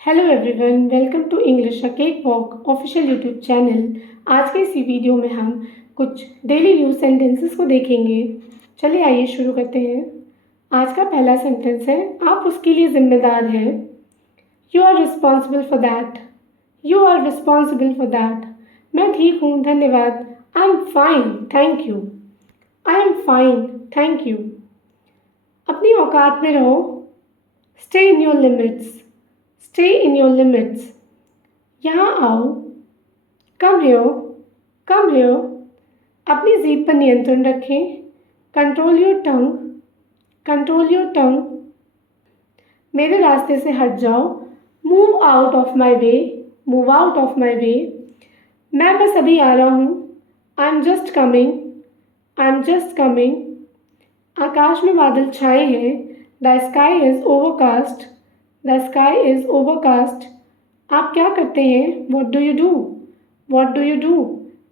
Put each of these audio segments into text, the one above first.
Hello everyone, welcome to English a cake walk official YouTube channel. आज के इसी video में हम कुछ डेली यूज सेंटेंसेस को देखेंगे। चलिए आइए शुरू करते हैं। आज का पहला सेंटेंस है, आप उसके लिए जिम्मेदार हैं। You are responsible for that. You are responsible for that. मैं ठीक हूँ, धन्यवाद। I am fine, thank you. I am fine, thank you. अपनी औकात में रहो। Stay in your limits. Stay in your limits. यहाँ आओ। Come here. Come here. अपनी जीभ पर नियंत्रण रखें। Control your tongue. Control your tongue. मेरे रास्ते से हट जाओ। Move out of my way. Move out of my way. मैं बस अभी आ रहा हूँ। I am just coming. I am just coming. आकाश में बादल छाए हैं। The sky is overcast. The sky is overcast. आप क्या करते हैं? What do you do? What do you do?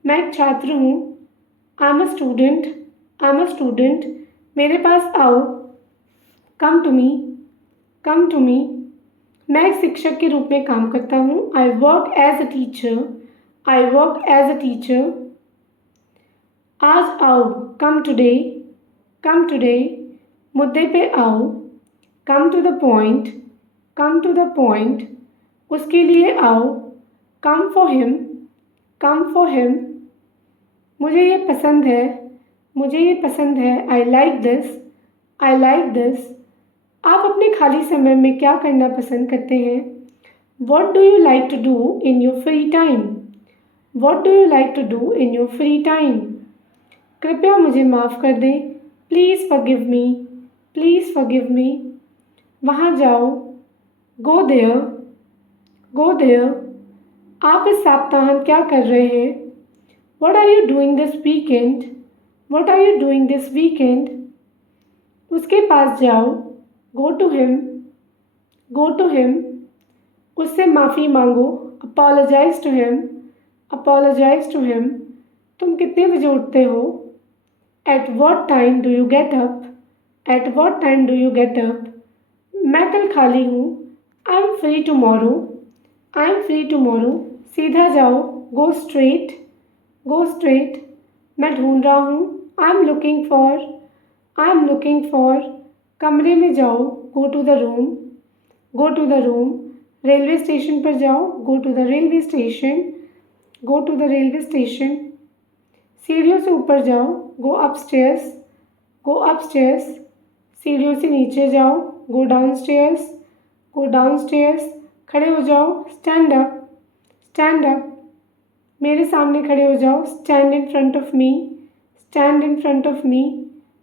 मैं एक छात्र हूँ। I am a student. I am a student. मेरे पास आओ। Come to me. Come to me. मैं एक शिक्षक के रूप में काम करता हूँ। I work as a teacher. I work as a teacher. आज आओ। Come today. Come today. मुद्दे पे आओ। Come to the point. Come to the point. उसके लिए आओ। Come for him. Come for him. मुझे ये पसंद है। मुझे ये पसंद है। I like this. I like this. आप अपने खाली समय में क्या करना पसंद करते हैं? What do you like to do in your free time? What do you like to do in your free time? कृपया मुझे माफ़ कर दें। Please forgive me. Please forgive me. वहाँ जाओ। Go there. Go there. आप इस सप्ताह क्या कर रहे हैं? What are you doing this weekend? What are you doing this weekend? उसके पास जाओ। Go to him. Go to him. उससे माफ़ी मांगो। Apologise to him. Apologise to him. तुम कितने बजे उठते हो? At what time do you get up? At what time do you get up? मैं कल खाली हूँ। I am free tomorrow. I am free tomorrow. सीधा जाओ। Go straight. Go straight. मैं ढूंढ रहा हूँ। I am looking for. I am looking for. कमरे में जाओ। Go to the room. Go to the room. Railway station पर जाओ। Go to the railway station. Go to the railway station. सीढ़ियों से ऊपर जाओ। Go upstairs. Go upstairs. सीढ़ियों से नीचे जाओ। Go downstairs. Go downstairs. खड़े हो जाओ। Stand up. Stand up. मेरे सामने खड़े हो जाओ। Stand in front of me. Stand in front of me.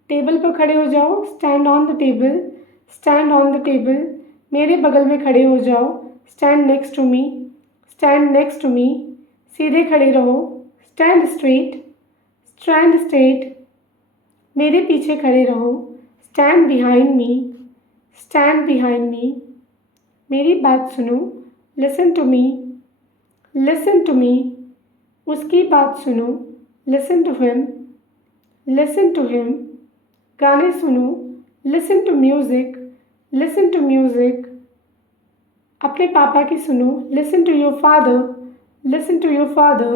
Table पर खड़े हो जाओ। Stand on the table. Stand on the table. मेरे बगल में खड़े हो जाओ। Stand next to me. Stand next to me. सीधे खड़े रहो। Stand straight. Stand straight. मेरे पीछे खड़े रहो। Stand behind me. Stand behind me. मेरी बात सुनो। Listen to me. Listen to me. उसकी बात सुनो। Listen to him. Listen to him. गाने सुनो। Listen to music. Listen to music. अपने पापा की सुनो। Listen to your father. Listen to your father.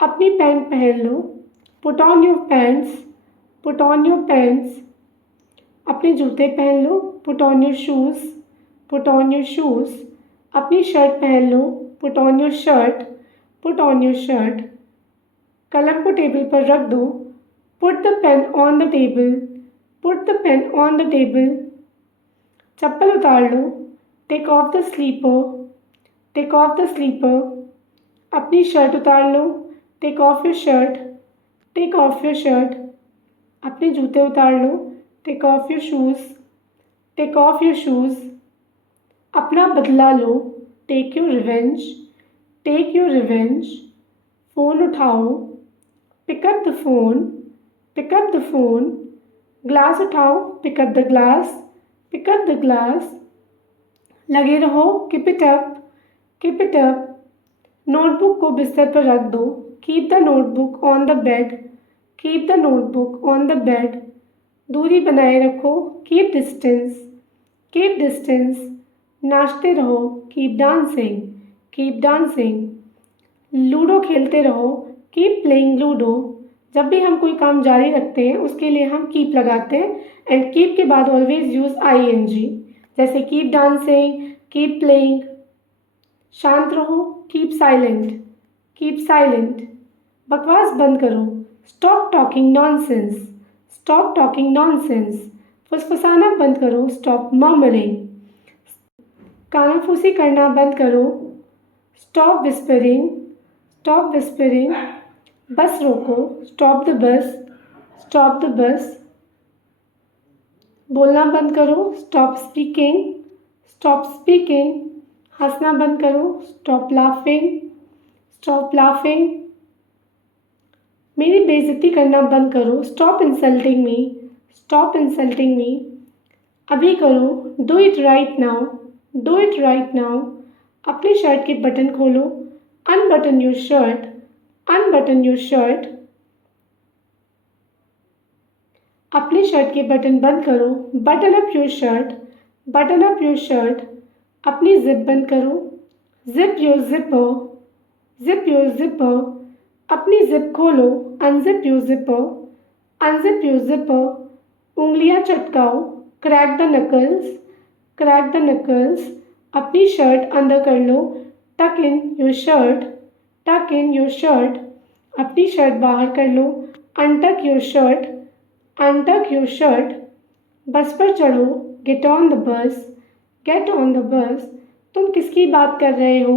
अपनी पैंट पहन लो। Put on your pants. Put on your pants. अपने जूते पहन लो। Put on your shoes. Put on your shoes. अपनी शर्ट पहन लो। Put on your shirt. Put on your shirt. कलम को टेबल पर रख दो। Put the pen on the table. Put the pen on the table. चप्पल उतार लो। Take off the slipper. Take off the slipper. अपनी शर्ट उतार लो। Take off your shirt. Take off your shirt. अपने जूते उतार लो। Take off your shoes. Take off your shoes. अपना बदला लो। Take your revenge. Take your revenge. Phone उठाओ। Pick up the phone. Pick up the phone. Glass उठाओ। Pick up the glass. Pick up the glass. लगे रहो। Keep it up. Keep it up. Notebook को बिस्तर पर रख दो। Keep the notebook on the bed. Keep the notebook on the bed. दूरी बनाए रखो। Keep distance. Keep distance. नाचते रहो, keep dancing, keep dancing. Ludo खेलते रहो, कीप प्लेइंग लूडो। जब भी हम कोई काम जारी रखते हैं उसके लिए हम कीप लगाते हैं एंड कीप के बाद ऑलवेज यूज़ ING, जैसे कीप डांसिंग, कीप प्लेइंग। शांत रहो, कीप साइलेंट, कीप साइलेंट। बकवास बंद करो, stop talking nonsense, stop talking nonsense. फुसफुसाना बंद करो, स्टॉप मर्मरिंग। कानाफूसी करना बंद करो, स्टॉप विस्परिंग, स्टॉप विस्परिंग। बस रोको, stop the bus, stop the bus. बोलना बंद करो, स्टॉप स्पीकिंग, स्टॉप स्पीकिंग। हंसना बंद करो, स्टॉप लाफिंग, स्टॉप लाफिंग। मेरी बेइज्जती करना बंद करो, stop insulting me, stop insulting me. अभी करो, do it right now, do it right now. अपने शर्ट के बटन खोलो, अनबटन योर शर्ट, अनबटन योर शर्ट। अपने शर्ट के बटन बंद करो, button up your shirt, button up your shirt. अपनी जिप बंद करो, zip your zipper, zip your zipper. अपनी जिप खोलो, unzip your zipper, unzip your zipper. उंगलियां चटकाओ, crack the knuckles, crack the knuckles. अपनी शर्ट अंदर कर लो, tuck in your shirt, tuck in your shirt. अपनी शर्ट बाहर कर लो, untuck your shirt, untuck your shirt. Bus पर चढ़ो, get on the bus, get on the bus. तुम किसकी बात कर रहे हो?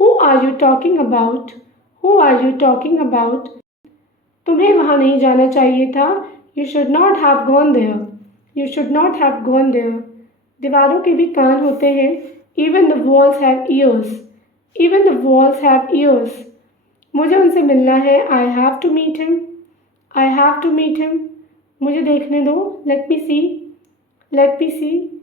Who are you talking about, who are you talking about. तुम्हें वहाँ नहीं जाना चाहिए था, you should not have gone there, you should not have gone there. दीवारों के भी कान होते हैं, even the walls have ears, even the walls have ears. मुझे उनसे मिलना है, I have to meet him, I have to meet him. मुझे देखने दो, लेट मी सी, लेट मी सी।